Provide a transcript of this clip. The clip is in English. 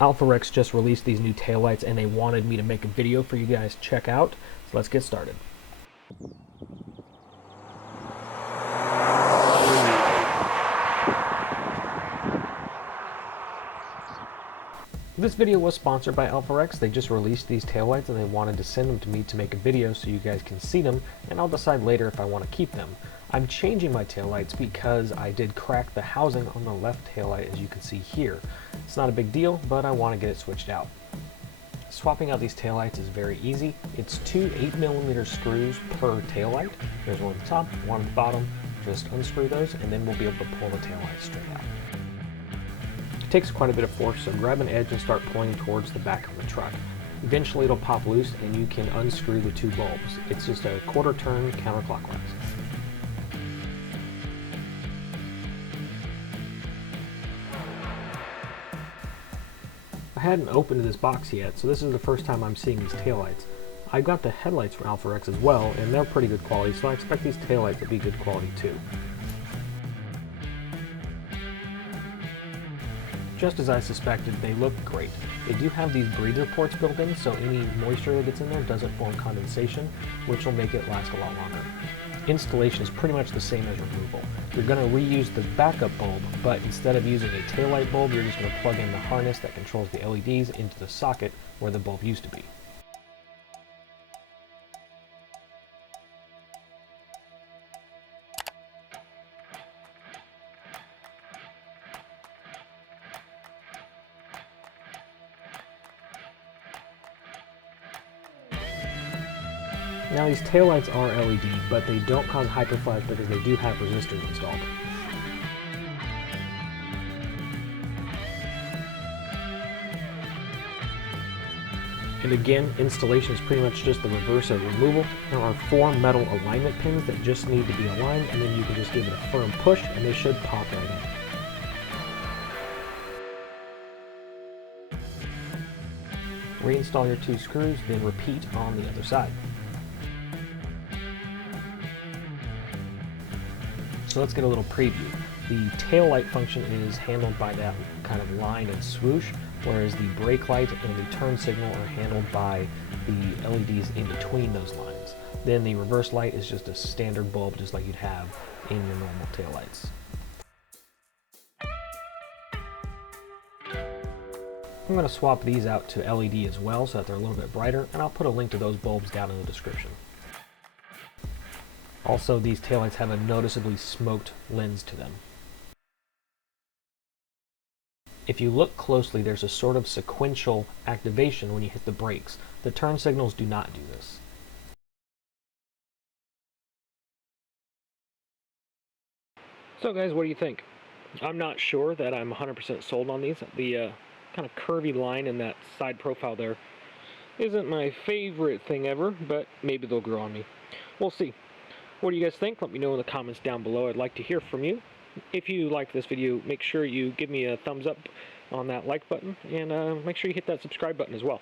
AlphaRex just released these new taillights and they wanted me to make a video for you guys to check out. So let's get started. This video was sponsored by AlphaRex. They just released these taillights and they wanted to send them to me to make a video so you guys can see them, and I'll decide later if I want to keep them. I'm changing my taillights because I did crack the housing on the left taillight, as you can see here. It's not a big deal, but I want to get it switched out. Swapping out these taillights is very easy. It's two 8mm screws per taillight. There's one at the top, one at the bottom. Just unscrew those and then we'll be able to pull the taillight straight out. It takes quite a bit of force, so grab an edge and start pulling towards the back of the truck. Eventually it'll pop loose and you can unscrew the two bulbs. It's just a quarter turn counterclockwise. I hadn't opened this box yet, so this is the first time I'm seeing these taillights. I got the headlights from AlphaRex as well, and they're pretty good quality, so I expect these taillights to be good quality too. Just as I suspected, they look great. They do have these breather ports built in, so any moisture that gets in there doesn't form condensation, which will make it last a lot longer. Installation is pretty much the same as removal. You're going to reuse the backup bulb, but instead of using a taillight bulb, you're just going to plug in the harness that controls the LEDs into the socket where the bulb used to be. Now these taillights are LED, but they don't cause hyperflash because they do have resistors installed. And again, installation is pretty much just the reverse of removal. There are 4 metal alignment pins that just need to be aligned, and then you can just give it a firm push and they should pop right in. Reinstall your 2 screws, then repeat on the other side. So let's get a little preview. The tail light function is handled by that kind of line and swoosh, whereas the brake light and the turn signal are handled by the LEDs in between those lines. Then the reverse light is just a standard bulb just like you'd have in your normal tail lights. I'm going to swap these out to LED as well so that they're a little bit brighter, and I'll put a link to those bulbs down in the description. Also, these taillights have a noticeably smoked lens to them. If you look closely, there's a sort of sequential activation when you hit the brakes. The turn signals do not do this. So guys, what do you think? I'm not sure that I'm 100% sold on these. The kind of curvy line in that side profile there isn't my favorite thing ever, but maybe they'll grow on me. We'll see. What do you guys think? Let me know in the comments down below. I'd like to hear from you. If you liked this video, make sure you give me a thumbs up on that like button, and make sure you hit that subscribe button as well.